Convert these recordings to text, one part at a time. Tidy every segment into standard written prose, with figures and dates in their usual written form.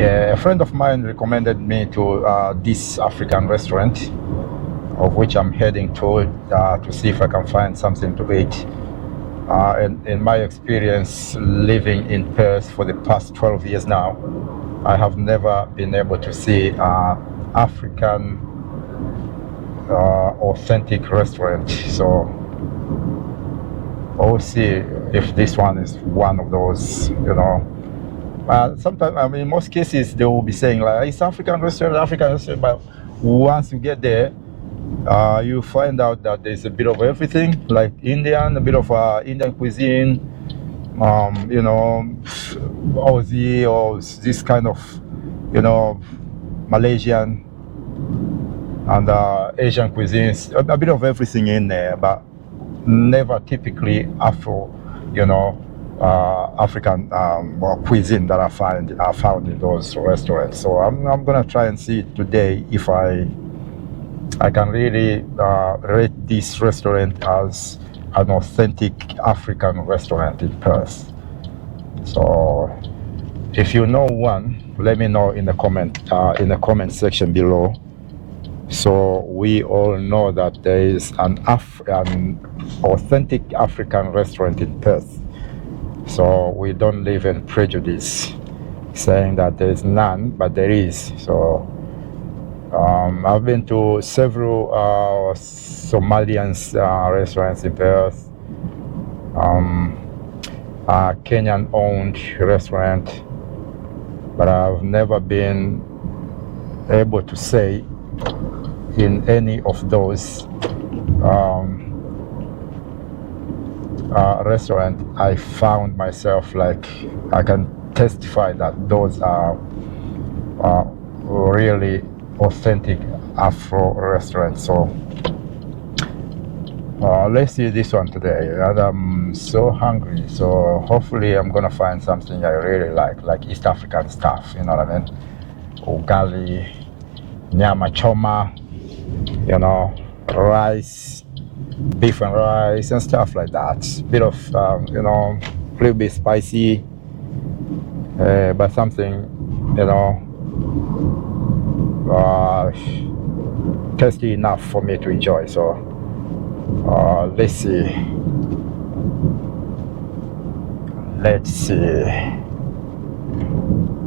Yeah, a friend of mine recommended me to this African restaurant, of which I'm heading to see if I can find something to eat. And in my experience living in Perth for the past 12 years now, I have never been able to see African authentic restaurant. So we'll see if this one is one of those, you know. Sometimes, I mean, in most cases, they will be saying like, it's African restaurant, but once you get there, you find out that there's a bit of everything, like Indian, a bit of Indian cuisine, you know, Aussie or this kind of, you know, Malaysian and Asian cuisines, a bit of everything in there, but never typically Afro, you know, African cuisine that I found in those restaurants. So I'm gonna try and see today if I can really rate this restaurant as an authentic African restaurant in Perth. So if you know one, let me know in the comment section below, so we all know that there is an authentic African restaurant in Perth. So we don't live in prejudice, saying that there is none, but there is. So I've been to several Somalian restaurants in Perth, a Kenyan-owned restaurant, but I've never been able to say in any of those restaurants I found myself like I can testify that those are really authentic Afro restaurants. So let's see this one today, and I'm so hungry, so hopefully I'm gonna find something I really like East African stuff, you know what I mean? Ugali, nyama choma, you know, rice, beef and rice and stuff like that. Bit of you know, a little bit spicy, but something, you know, tasty enough for me to enjoy. So let's see.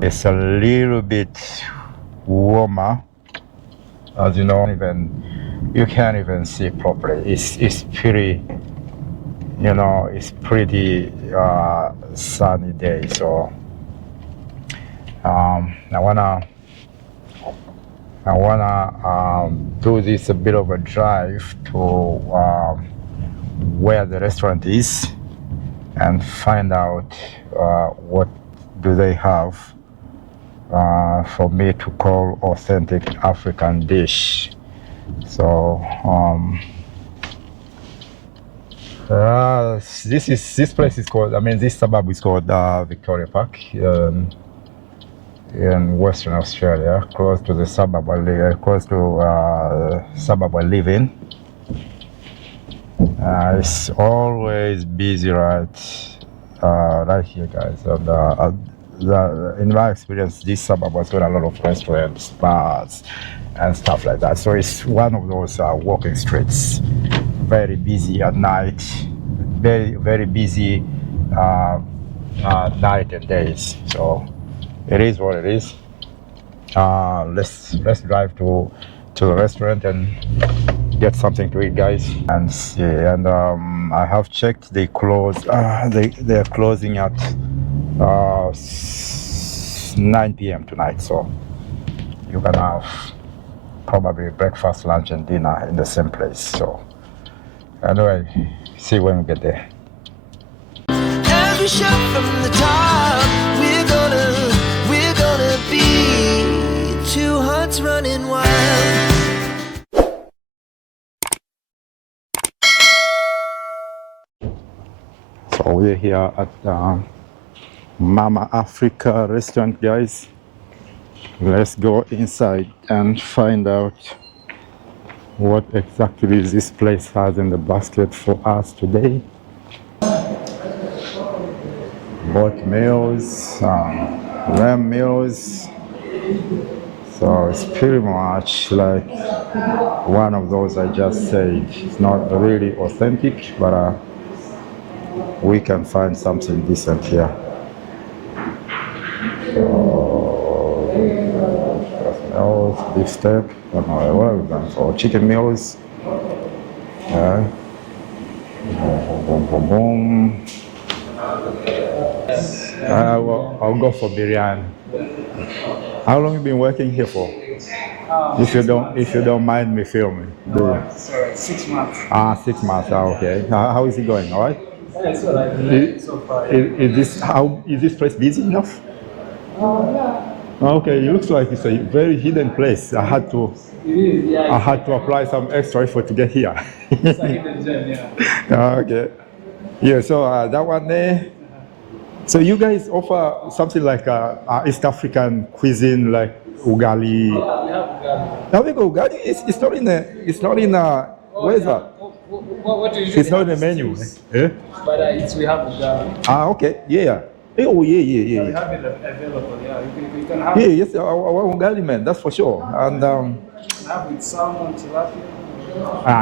It's a little bit warmer, as you know. You can't even see properly. It's pretty, you know, it's pretty sunny day. So I wanna do this a bit of a drive to where the restaurant is and find out what do they have for me to call authentic African dish. So this place is called, I mean, this suburb is called Victoria Park in Western Australia, close to the suburb suburb I live in. It's always busy right here, guys. And in my experience, this suburb has got a lot of restaurants, bars, and stuff like that. So it's one of those walking streets, very busy at night, very busy night and days. So it is what it is. Let's drive to the restaurant and get something to eat, guys, and see. And I have checked, they close. They're closing at 9 p.m. tonight. So you can have probably breakfast, lunch, and dinner in the same place. So anyway, see when we get there. Every shot from the top, we're gonna be two hearts running wild. So we're here at Mama Africa restaurant, guys. Let's go inside and find out what exactly this place has in the basket for us today. Both meals, lamb meals, So it's pretty much like one of those I just said. It's not really authentic, but we can find something decent here. Meals, beef steak, I don't know what we've done for chicken meals. Yeah. Boom, boom, boom, boom. I'll go for biryani. How long have you been working here for? If you don't mind me filming. Sorry, 6 months. 6 months. Okay. How is it going? All right. Yeah, it's all right. So far. Is this place busy enough? Okay, it looks like it's a very hidden place. I had to apply some extra effort to get here. It's a hidden gem, yeah. Okay. Yeah. So that one there. So you guys offer something like East African cuisine, like ugali. We have ugali. Now we go ugali. It's not in the. It's not in where is that? What do you usually It's not in the have menu. is Eh? But we have ugali. Okay. Yeah. Oh yeah. We have it available, yeah. You can have Yeah. Yes. I want ugali, man. That's for sure. And have with salmon, tilapia.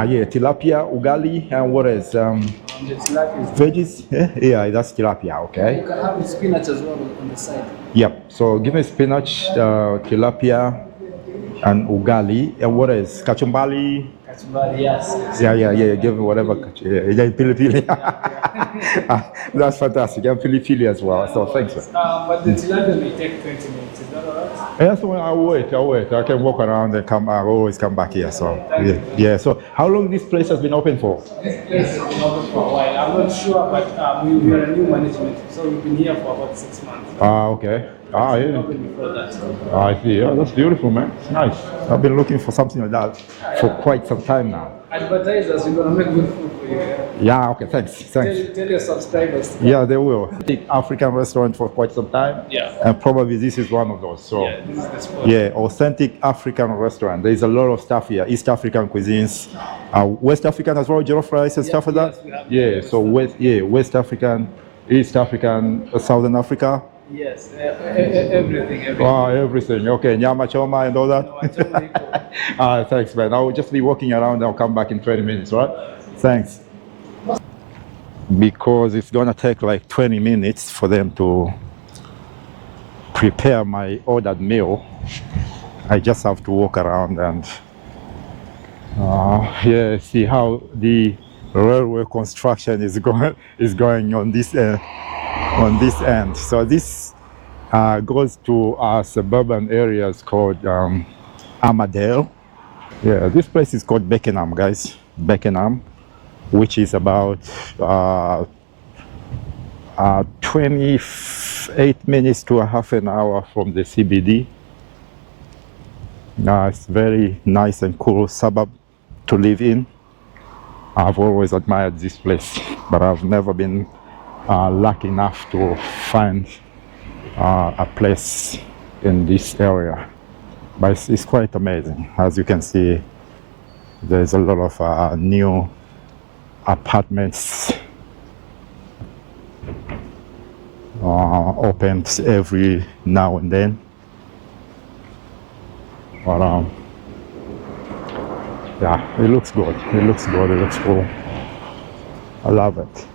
yeah, tilapia, ugali, and what else? The tilapia is Veggies. Yeah, that's tilapia. Okay. You can have with spinach as well on the side. Yep. So give me spinach, tilapia, and ugali. And what else? Kachumbali. Kachumbari, yes. Yeah. Give me whatever. Yeah, pili. That's fantastic. And pili as well. So thanks. But the tilapia may take 20 minutes. Is that all right? Yeah, so I'll wait. I can walk around and come. I'll always come back here. So yeah. So how long this place has been open for? This place has been open for a while. I'm not sure, but we are a new management, so we've been here for about 6 months. Okay. Yeah. Open before that. I see. Yeah, that's beautiful, man. It's nice. I've been looking for something like that for quite some time now. Advertisers, we're gonna make good food for you. Yeah. Okay. Thanks. Tell your subscribers. Yeah, they will. I think African restaurant for quite some time. Yeah. And probably this is one of those. So. Yeah, this is the spot. Yeah, authentic African restaurant. There's a lot of stuff here. East African cuisines, West African as well, jollof rice and stuff like that. Yes, we have Yeah, so West African, East African, Southern Africa. Yes, everything. Everything. Okay, nyama choma and all that. Thanks, man. I'll just be walking around. I'll come back in 20 minutes, right? Thanks. Because it's gonna take like 20 minutes for them to prepare my ordered meal. I just have to walk around and see how the railway construction is going on this end. So this goes to suburban areas called Armadale. Yeah, this place is called Beckenham, guys. Beckenham, which is about 28 minutes to a half an hour from the CBD. It's very nice and cool suburb to live in. I've always admired this place, but I've never been lucky enough to find a place in this area. But it's quite amazing. As you can see, there's a lot of new apartments opened every now and then. But yeah, it looks good. It looks cool. I love it.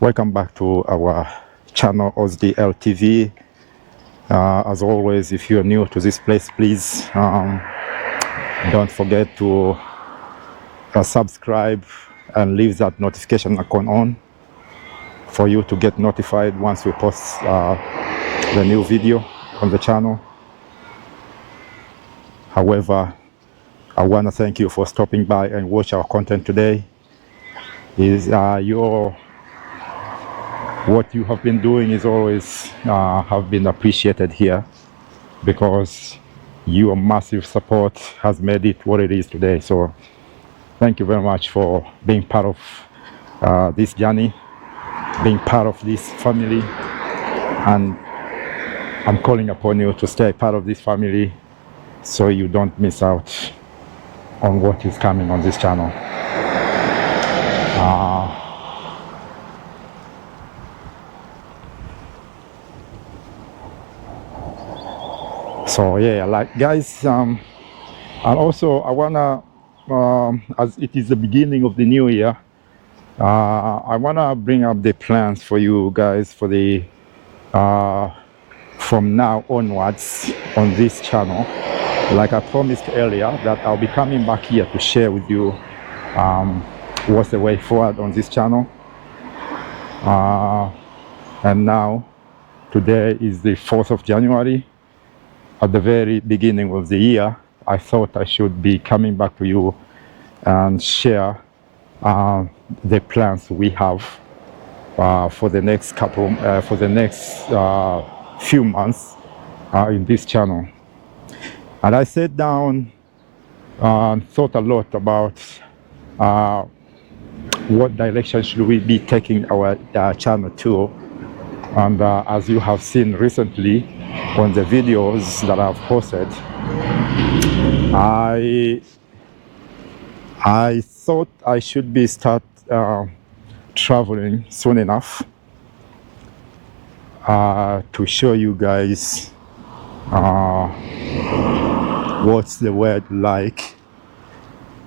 Welcome back to our channel, OSD LTV. As always, if you're new to this place, please don't forget to subscribe and leave that notification icon on for you to get notified once we post the new video on the channel. However, I want to thank you for stopping by and watch our content today. What you have been doing is always have been appreciated here, because your massive support has made it what it is today. So thank you very much for being part of this journey, being part of this family, and I'm calling upon you to stay part of this family so you don't miss out on what is coming on this channel. So yeah, like guys, and also I wanna, as it is the beginning of the new year, I wanna bring up the plans for you guys for the from now onwards on this channel. Like I promised earlier, that I'll be coming back here to share with you what's the way forward on this channel. And now, today is the 4th of January. At the very beginning of the year, I thought I should be coming back to you and share the plans we have for the next few months in this channel. And I sat down and thought a lot about what direction should we be taking our channel to. And as you have seen recently on the videos that I've posted, I thought I should be start traveling soon enough to show you guys what's the world like.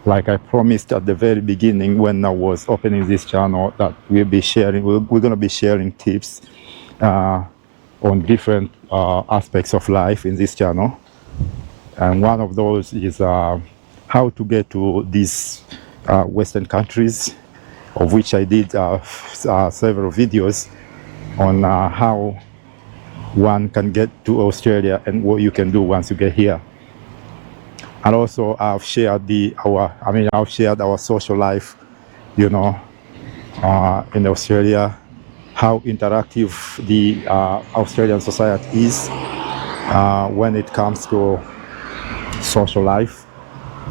Like I promised at the very beginning when I was opening this channel, that we're going to be sharing tips on different aspects of life in this channel. And one of those is how to get to these Western countries, of which I did several videos on how one can get to Australia and what you can do once you get here. And also I've shared our social life, you know, in Australia, how interactive the Australian society is when it comes to social life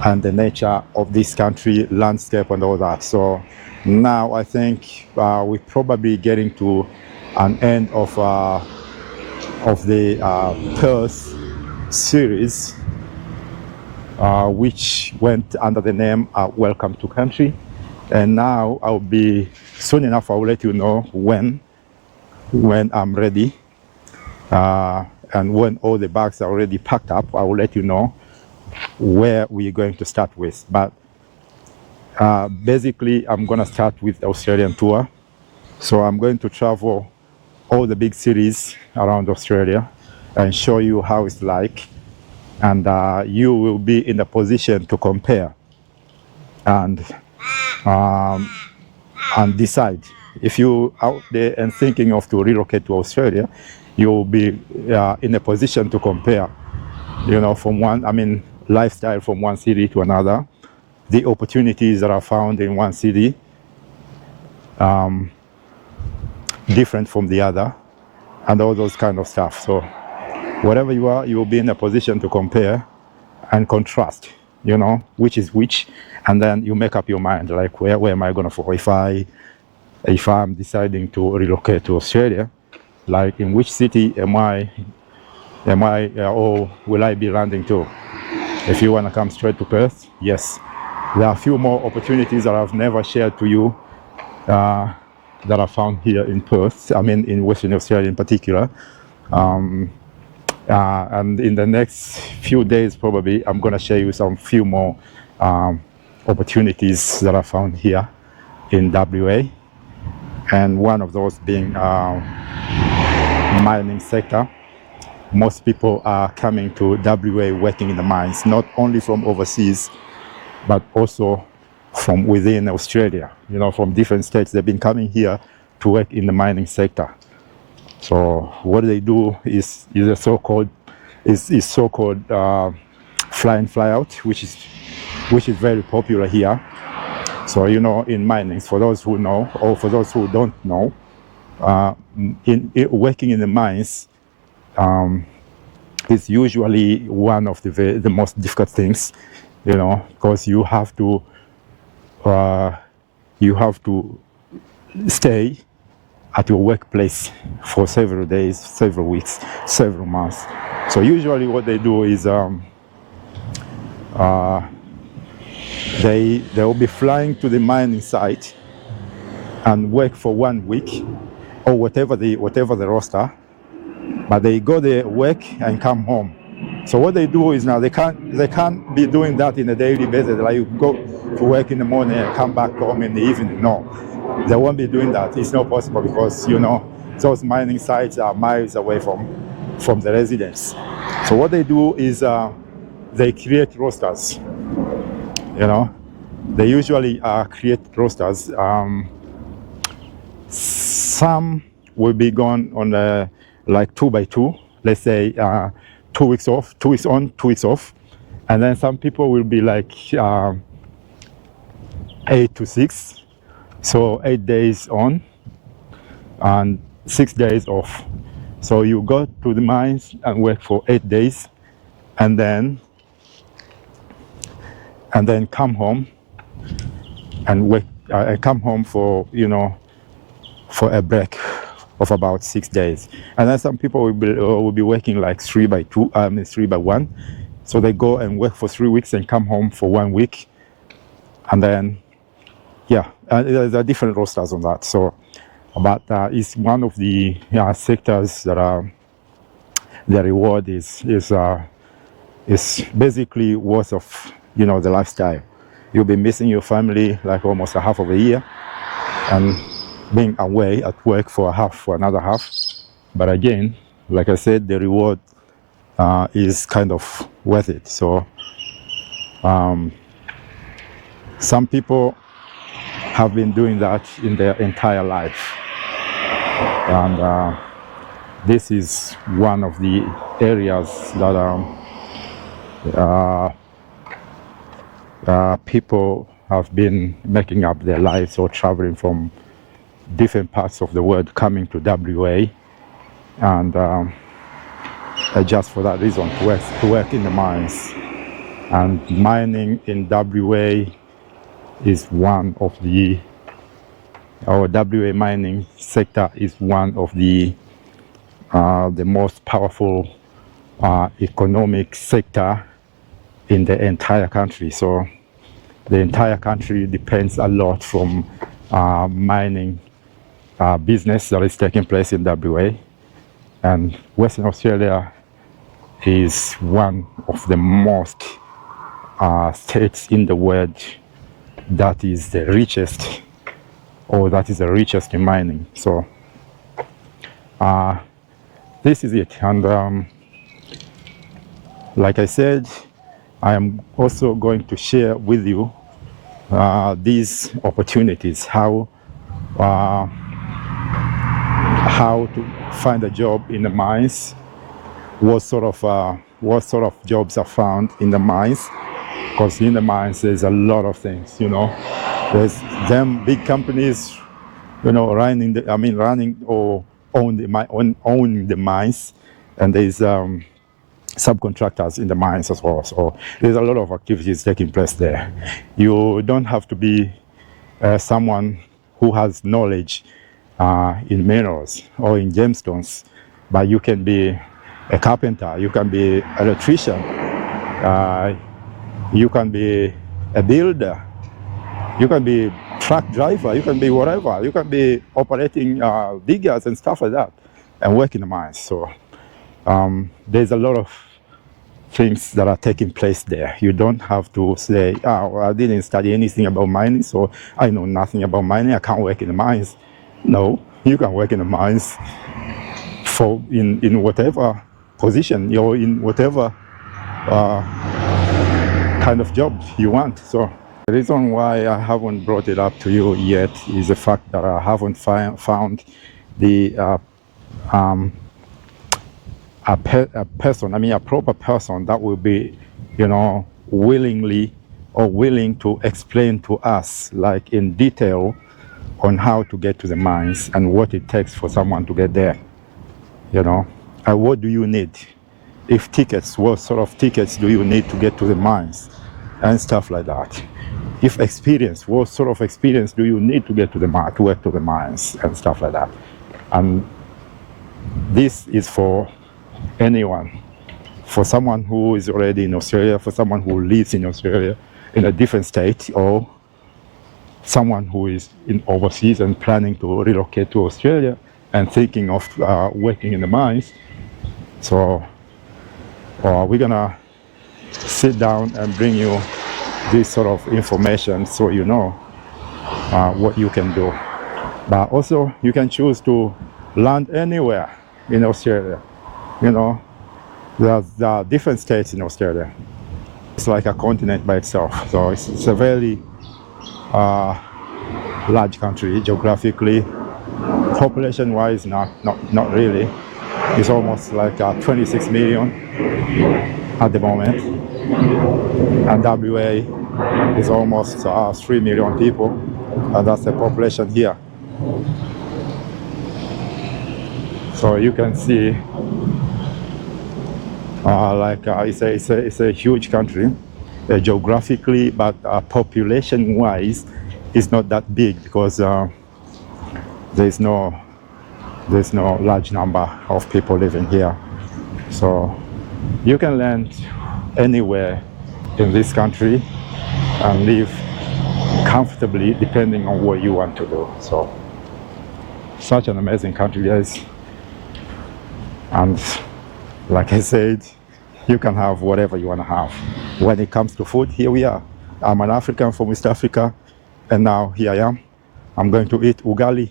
and the nature of this country, landscape and all that. So now I think we're probably getting to an end of the Perth series, which went under the name Welcome to Country. And now soon enough I'll let you know when I'm ready, and when all the bags are already packed up, I will let you know where we're going to start with. But basically I'm going to start with the Australian tour. So I'm going to travel all the big cities around Australia and show you how it's like, and you will be in a position to compare and decide. If you out there and thinking of to relocate to Australia, you'll be in a position to compare, you know, lifestyle from one city to another, the opportunities that are found in one city different from the other, and all those kind of stuff. So wherever you are, you will be in a position to compare and contrast, you know, which is which, and then you make up your mind, like where am I going to fall? If I'm deciding to relocate to Australia, like in which city am I or will I be landing to? If you want to come straight to Perth, yes, there are a few more opportunities that I've never shared to you that are found here in Perth, in Western Australia in particular. And in the next few days, probably, I'm going to share you some few more opportunities that are found here in WA. And one of those being mining sector. Most people are coming to WA working in the mines, not only from overseas, but also from within Australia, you know, from different states. They've been coming here to work in the mining sector. So what they do is so-called fly in, fly out, which is very popular here. So, you know, in mining, for those who know or for those who don't know, working in the mines is usually one of the most difficult things, you know, because you have to stay at your workplace for several days, several weeks, several months. So usually what they do is they will be flying to the mining site and work for 1 week or whatever the roster, but they go there, work and come home. So what they do is now they can't be doing that in a daily basis. Like you go to work in the morning and come back home in the evening. No, they won't be doing that. It's not possible because those mining sites are miles away from the residents. So what they do is they create rosters. They usually create rosters. Some will be gone on like 2 by 2. Let's say 2 weeks off, 2 weeks on, 2 weeks off, and then some people will be like 8 to 6. So 8 days on and 6 days off. So you go to the mines and work for 8 days, and then come home and work. Come home for for a break of about 6 days, and then some people will be working like 3 by 2, 3 by 1. So they go and work for 3 weeks and come home for 1 week, and then there are different rosters on that. So, but it's one of the sectors that the reward is basically worth of the lifestyle. You'll be missing your family like almost a half of a year, and being away at work for another half. But again, like I said, the reward is kind of worth it. So some people have been doing that in their entire life, and this is one of the areas that people have been making up their lives or traveling from different parts of the world coming to WA, and just for that reason to work in the mines. And mining in WA is one of the, our WA mining sector is one of the most powerful economic sector in the entire country. So the entire country depends a lot from mining business that is taking place in WA, and Western Australia is one of the most states in the world that is the richest, or that is the richest in mining. So this is it, and like I said, I am also going to share with you these opportunities, how to find a job in the mines, what sort of jobs are found in the mines, because in the mines there's a lot of things. There's them big companies, running or owning the mines, and there's subcontractors in the mines as well. So there's a lot of activities taking place there. You don't have to be someone who has knowledge in minerals or in gemstones, but you can be a carpenter, you can be an electrician, you can be a builder, you can be truck driver, you can be whatever, you can be operating diggers and stuff like that, and work in the mines. So there's a lot of things that are taking place there. You don't have to say, well, I didn't study anything about mining, so I know nothing about mining, I can't work in the mines. No, you can work in the mines in whatever position, or in whatever kind of job you want. So the reason why I haven't brought it up to you yet is the fact that I haven't found a proper person that will be, willingly or willing to explain to us, like in detail, on how to get to the mines and what it takes for someone to get there. And what do you need? If tickets, what sort of tickets do you need to get to the mines and stuff like that? If experience, what sort of experience do you need to get to to work to the mines and stuff like that? And this is for anyone, for someone who is already in Australia, for someone who lives in Australia in a different state, or someone who is in overseas and planning to relocate to Australia and thinking of working in the mines. So we're gonna sit down and bring you this sort of information so you know what you can do. But also you can choose to land anywhere in Australia. You know, there are different states in Australia. It's like a continent by itself. So it's a very large country geographically. Population-wise, not really. It's almost like 26 million at the moment. And WA is almost 3 million people. And that's the population here. So you can see it's a huge country geographically, but population-wise, it's not that big because there's no large number of people living here. So you can land anywhere in this country and live comfortably depending on what you want to do. So such an amazing country, guys. And like I said, you can have whatever you want to have. When it comes to food, here we are. I'm an African from East Africa, and now here I am. I'm going to eat ugali,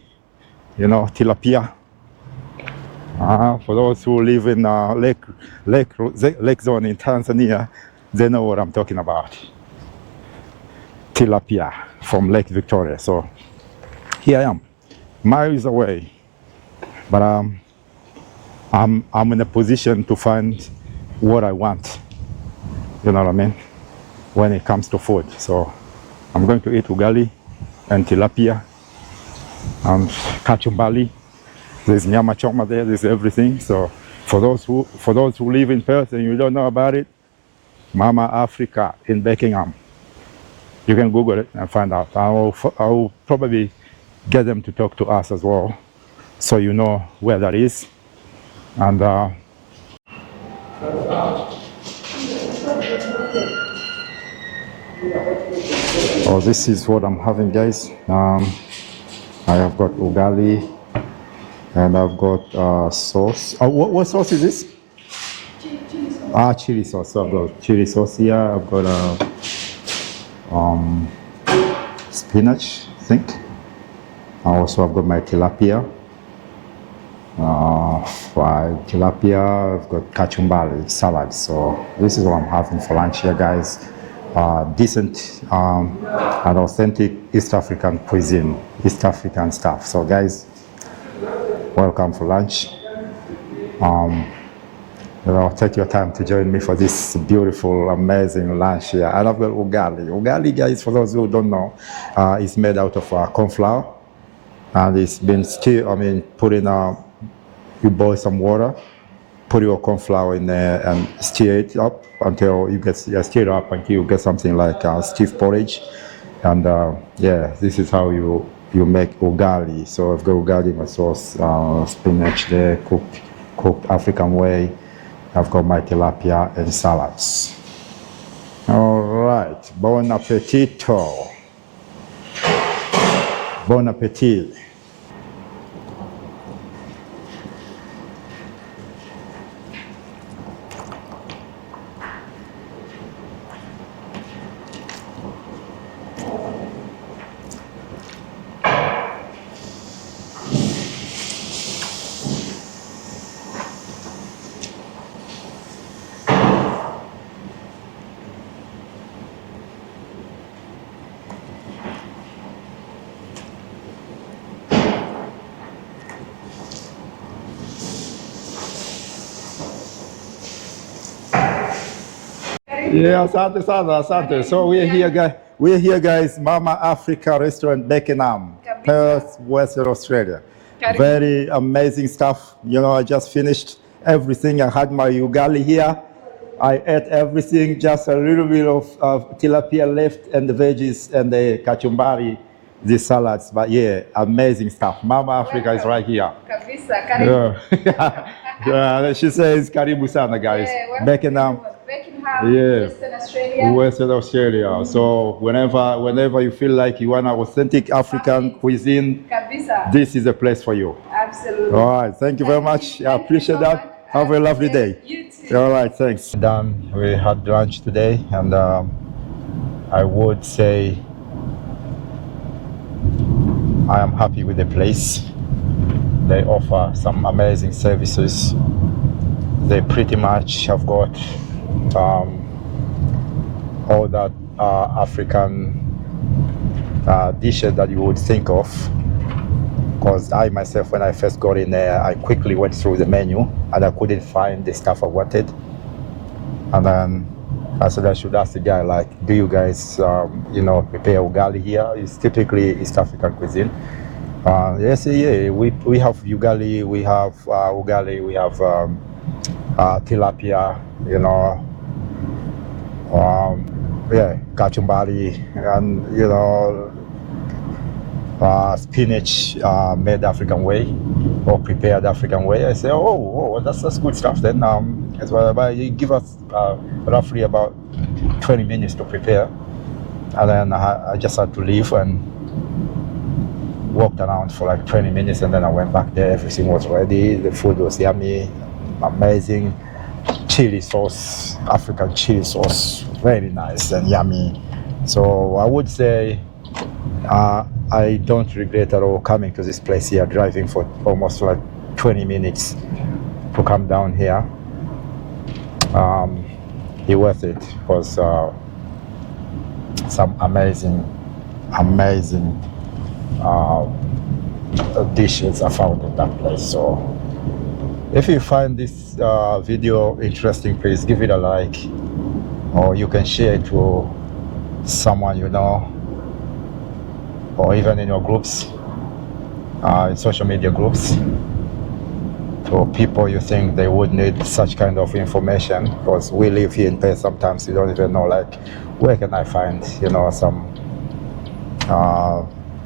you know, tilapia. For those who live in lake zone in Tanzania, they know what I'm talking about. Tilapia from Lake Victoria. So here I am, miles away, but I'm in a position to find what I want, you know what I mean, when it comes to food. So I'm going to eat ugali and tilapia and kachumbali. There's nyama choma there, there's everything. So for those who live in Perth and you don't know about it, Mama Africa in Beckingham. You can Google it and find out. I will probably get them to talk to us as well, so you know where that is. And this is what I'm having, guys. I have got ugali, and I've got sauce. What sauce is this? Chili sauce. Chili sauce. So I've got chili sauce here. I've got spinach, I think. Also, I've got my tilapia. Fried tilapia. I've got kachumbari salad. So this is what I'm having for lunch here, guys. Decent and authentic East African cuisine, East African stuff. So guys, welcome for lunch. Take your time to join me for this beautiful, amazing lunch here. And I've got ugali. Ugali, guys, for those who don't know, is made out of corn flour, and it's been put in you boil some water, put your corn flour in there and stir it up until you get something like stiff porridge. And this is how you make ugali. So I've got ugali, my sauce, spinach there, cooked African way. I've got my tilapia and salads. All right, bon appetito. Bon appetit. Yeah, asante. So we're here, guys. Mama Africa Restaurant, Beckenham, Perth, Western Australia. Very amazing stuff. You know, I just finished everything. I had my ugali here. I ate everything, just a little bit of tilapia left and the veggies and the kachumbari, the salads. But yeah, amazing stuff. Mama Africa is right here. Kabisa, karibu. Yeah. She says, karibu sana, guys. Beckenham. Yeah, Western Australia. So whenever you feel like you want authentic African cuisine, Kabisa. this is a place for you. Absolutely. All right, thank you very much. I appreciate that. Have a lovely day. You too. All right, thanks. Done. We had lunch today, and I would say I am happy with the place. They offer some amazing services. They pretty much have got all that African dishes that you would think of. Because I myself, when I first got in there, I quickly went through the menu and I couldn't find the stuff I wanted. And then I said I should ask the guy, like, do you guys, prepare ugali here? It's typically East African cuisine. Yes, yeah, we have ugali, we have ugali, we have tilapia, kachumbari, and spinach made African way or prepared African way. I say, oh, that's good stuff. Then as well, but you give us roughly about 20 minutes to prepare, and then I just had to leave and walked around for like 20 minutes, and then I went back there. Everything was ready. The food was yummy, amazing. Chili sauce, African chili sauce, very nice and yummy. So I would say I don't regret at all coming to this place here, driving for almost like 20 minutes to come down here. It's worth it because some amazing dishes are found in that place. So if you find this video interesting, please give it a like, or you can share it to someone you know, or even in your groups, in social media groups, to people you think they would need such kind of information. Because we live here in Perth, sometimes you don't even know, like, where can I find, some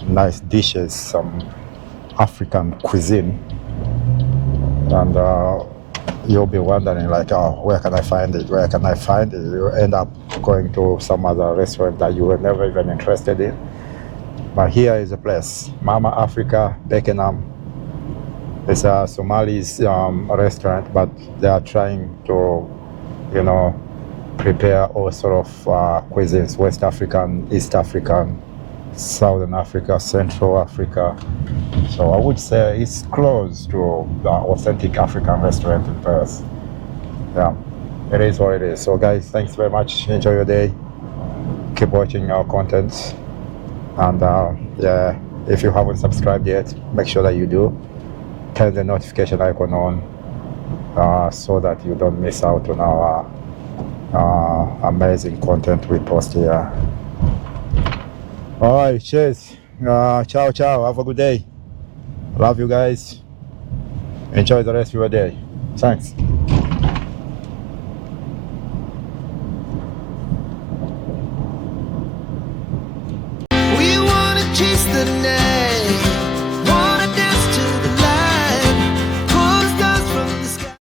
nice dishes, some African cuisine, and you'll be wondering, like, where can I find it? Where can I find it? You end up going to some other restaurant that you were never even interested in. But here is a place, Mama Africa, Beckenham. It's a Somali's restaurant, but they are trying to, prepare all sort of cuisines: West African, East African, Southern Africa, Central Africa. So I would say it's close to the authentic African restaurant in Perth. Yeah, it is what it is. So guys, thanks very much. Enjoy your day. Keep watching our content. And if you haven't subscribed yet, make sure that you do. Turn the notification icon on so that you don't miss out on our amazing content we post here. All right, cheers. Ciao. Have a good day. Love you guys. Enjoy the rest of your day. Thanks. We wanna chase the night.